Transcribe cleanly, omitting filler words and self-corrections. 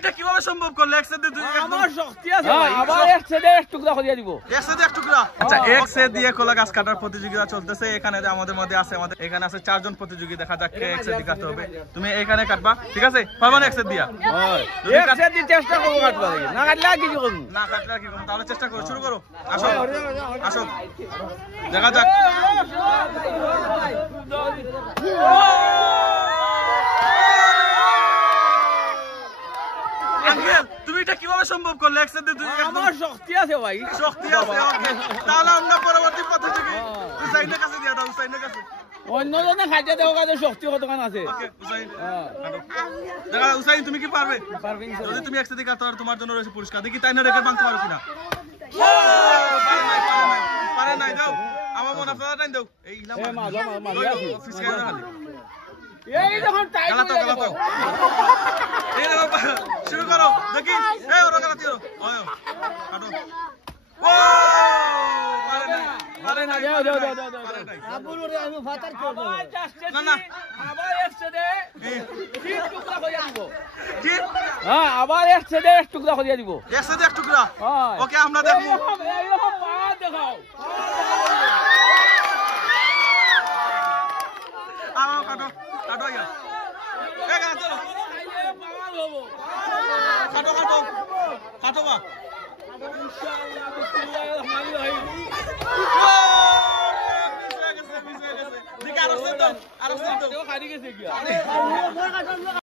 এটা কিভাবে সম্ভব করলে একসাথে দুই আমার শক্তি আছে ভাই আবার একসাথে এক টুকরা করে দিব একসাথে এক টুকরা আচ্ছা একসাথে দিয়ে কলা গাছ কাটার প্রতিযোগিতা চলতেছে এখানে আমাদের মধ্যে আছে এখানে আছে চারজন প্রতিযোগী দেখা যাক কে একসাথে কাটতে হবে তুমি এখানে কাটবা ঠিক আছে পারবা না একসাথে দিয়া একসাথে চেষ্টা করব কাটবা না কাটলে কি করব না কাটলে কি করব তাহলে চেষ্টা করো শুরু করো আসো আসো দেখা যাক আঙ্কেল তুমি এটা কিভাবে সম্ভব করলে একসাথে দুই আমার শক্তি আছে ভাই শক্তি আছে তাহলে আমরা পরবর্তী প্রতিযোগী হুসাইনের কাছে দিয়া দাও হুসাইনের কাছে অন্যজনে খাইতে দেওয়া কাছে শক্তি কতখান আছে ওকে হুসাইন দেখা হুসাইন তুমি কি পারবে যদি তুমি একসাথে কাটো আর তোমার জন্য রয়েছে পুরস্কার দেখি তাই না রেকর্ড ভাঙতে পারো কিনা পারে নাই দাও আমার মনে আপনারা টাইম দাও এই না অফিস কেন খালি এই যখন টাইম গালাতো এই শুরু করো দেখি এই ওরা গালাতি করো ওয় কাটো ও পারে না দাও আবুল রে আমি ফাতার করব না না আবার একসাথে তিন টুকরা করে দিব ঠিক হ্যাঁ আবার একসাথে এক টুকরা করে দিব একসাথে এক টুকরা হ্যাঁ ওকে আমরা দেখবো এইরকম পা দেখাও আও কাটো কাটো ইয়া এ গাছ চলো কাটো কাটো কাটো বা ইনশাআল্লাহ বিসমিল্লাহির রহমানির রহিম আরো সেন্টার খালি গেছে কি